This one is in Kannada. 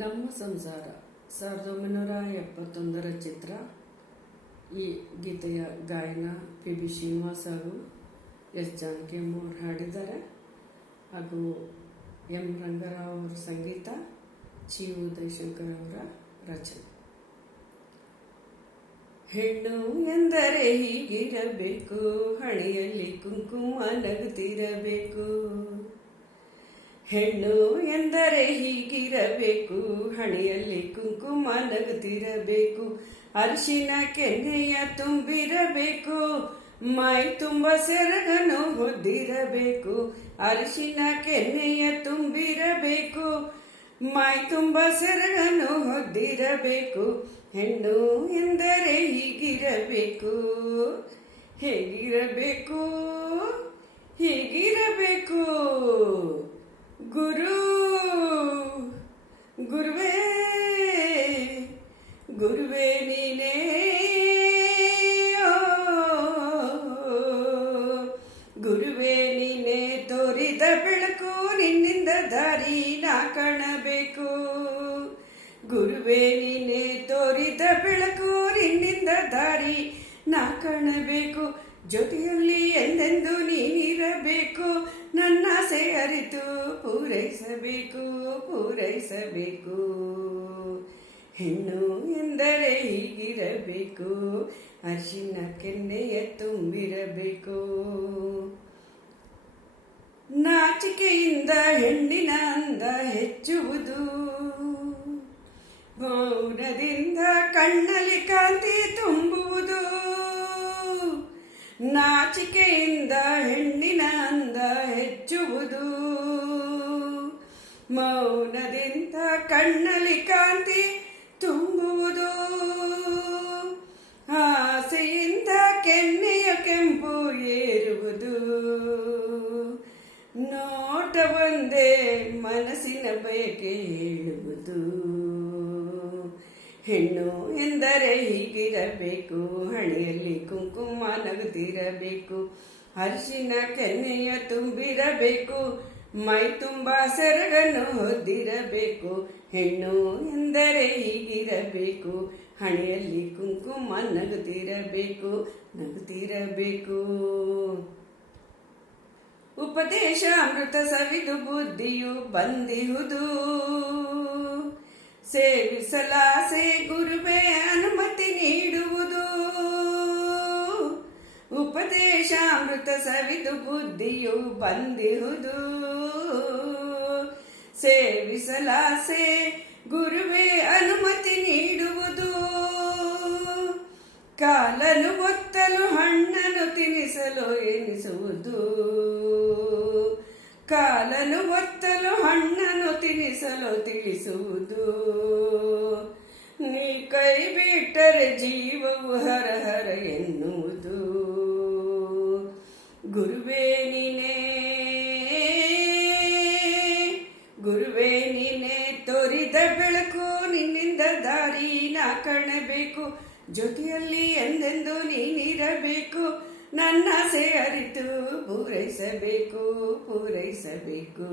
ನಮ್ಮ ಸಂಸಾರ 1971 ಚಿತ್ರ. ಈ ಗೀತೆಯ ಗಾಯನ ಪಿ ಬಿ ಶ್ರೀನಿವಾಸ್ ಹಾಗೂ ಎಸ್ ಜಾನಕಿ ಅವರು ಹಾಡಿದ್ದಾರೆ ಹಾಗೂ ಎಂ ರಂಗರಾವ್ ಅವರ ಸಂಗೀತ, ಚಿ ಉದಯಶಂಕರ್ ಅವರ ರಚನೆ. ಹೆಣ್ಣು ಎಂದರೆ ಹೀಗಿರಬೇಕು, ಹಣೆಯಲ್ಲಿ ಕುಂಕುಮ ನಗುತ್ತಿರಬೇಕು. ಹೆಣ್ಣು ಎಂದರೆ ಹೀಗಿರಬೇಕು, ಹಣೆಯಲ್ಲಿ ಕುಂಕುಮ ನಗುತ್ತಿರಬೇಕು. ಅರಿಶಿನ ಕೆನ್ನೆಯ ತುಂಬಿರಬೇಕು, ಮೈ ತುಂಬ ಸೆರಗನ್ನು ಹೊದ್ದಿರಬೇಕು. ಅರಿಶಿನ ಕೆನ್ನೆಯ ತುಂಬಿರಬೇಕು, ಮೈ ತುಂಬ ಸೆರಗನ್ನು ಹೊದ್ದಿರಬೇಕು. ಹೆಣ್ಣು ಎಂದರೆ ಹೀಗಿರಬೇಕು, ಹೇಗಿರಬೇಕು, ಹೀಗಿರಬೇಕು. ಗುರುವೇ ಗುರುವೇ ನೀನೇ, ಗುರುವೇ ನೀನೇ ತೋರಿದ ಬೆಳಕು, ನಿನ್ನಿಂದ ದಾರಿ ನಾ ಕಾಣಬೇಕು. ಗುರುವೇ ನೀನೇ ತೋರಿದ ಬೆಳಕು, ನಿನ್ನಿಂದ ದಾರಿ ನಾ ಕಾಣಬೇಕು. ಜೊತೆಯಲ್ಲಿ ಎಂದೆಂದು ನೀನಿರಬೇಕು, ನನ್ನಾಸೆ ಅರಿತು ಪೂರೈಸಬೇಕು, ಪೂರೈಸಬೇಕು. ಹೆಣ್ಣು ಎಂದರೆ ಹೀಗಿರಬೇಕು, ಅರಿಶಿನ ಕೆನ್ನೆಯ ತುಂಬಿರಬೇಕು. ನಾಚಿಕೆಯಿಂದ ಹೆಣ್ಣಿನ ಅಂದ ಹೆಚ್ಚುವುದು, ಮೌನದಿಂದ ಕಣ್ಣಲ್ಲಿ ಕಾಂತಿ ತುಂಬುವುದು. ನಾಚಿಕೆಯಿಂದ ಹೆಣ್ಣಿನ ಅಂದ ಹೆಚ್ಚುವುದು, ಮೌನದಿಂದ ಕಣ್ಣಲ್ಲಿ ಕಾಂತಿ ತುಂಬುವುದು. ಆಸೆಯಿಂದ ಕೆನ್ನೆಯ ಕೆಂಪು ಏರುವುದು, ನೋಟ ಒಂದೇ ಮನಸ್ಸಿನ ಬಯಕೆ ಹೇಳುವುದು. ಹೆಣ್ಣು ಎಂದರೆ ಹೀಗಿರಬೇಕು, ಹಣೆಯಲ್ಲಿ ಕುಂಕುಮ ನಗುತ್ತಿರಬೇಕು. ಅರಿಶಿನ ಕೆನ್ನೆಯ ತುಂಬಿರಬೇಕು, ಮೈ ತುಂಬ ಸೆರಗನ್ನು ಹೊದ್ದಿರಬೇಕು. ಹೆಣ್ಣು ಎಂದರೆ ಹೀಗಿರಬೇಕು, ಹಣೆಯಲ್ಲಿ ಕುಂಕುಮ ನಗುತ್ತಿರಬೇಕು, ನಗುತ್ತಿರಬೇಕು. ಉಪದೇಶ ಅಮೃತ ಸವಿದು ಬುದ್ಧಿಯು ಬಂದಿಹುದು, ಸೇವಿಸಲಾಸೆ ಗುರುವೇ ಅನುಮತಿ ನೀಡುವುದು. ಉಪದೇಶ ಅಮೃತ ಸವಿದು ಬುದ್ಧಿಯು ಬಂದಿಹುದು, ಸೇವಿಸಲಾಸೆ ಗುರುವೇ ಅನುಮತಿ ನೀಡುವುದು. ಕಾಲನು ಒತ್ತಲು ಹಣ್ಣನ್ನು ತಿನ್ನಿಸಲು ಎನಿಸುವುದು, ಕಾಲನು ಒತ್ತಲು ಹಣ್ಣನ್ನು ತಿನ್ನಿಸಲು ತಿಳಿಸುವುದು. ನೀ ಕೈ ಬಿಟ್ಟರೆ ಜೀವವು ಹರ ಹರ ಎನ್ನುವುದು. ಗುರುವೇ ನೀನೇ, ಗುರುವೇ ನೀನೇ ತೋರಿದ ಬೆಳಕು, ನಿನ್ನಿಂದ ದಾರಿ ನಾ ಕಾಣಬೇಕು. ಜೊತೆಯಲ್ಲಿ ಎಂದೆಂದು ನೀನಿರಬೇಕು, ನನ್ನಾಸೆ ಅರಿತು ಪೂರೈಸಬೇಕು, ಪೂರೈಸಬೇಕು.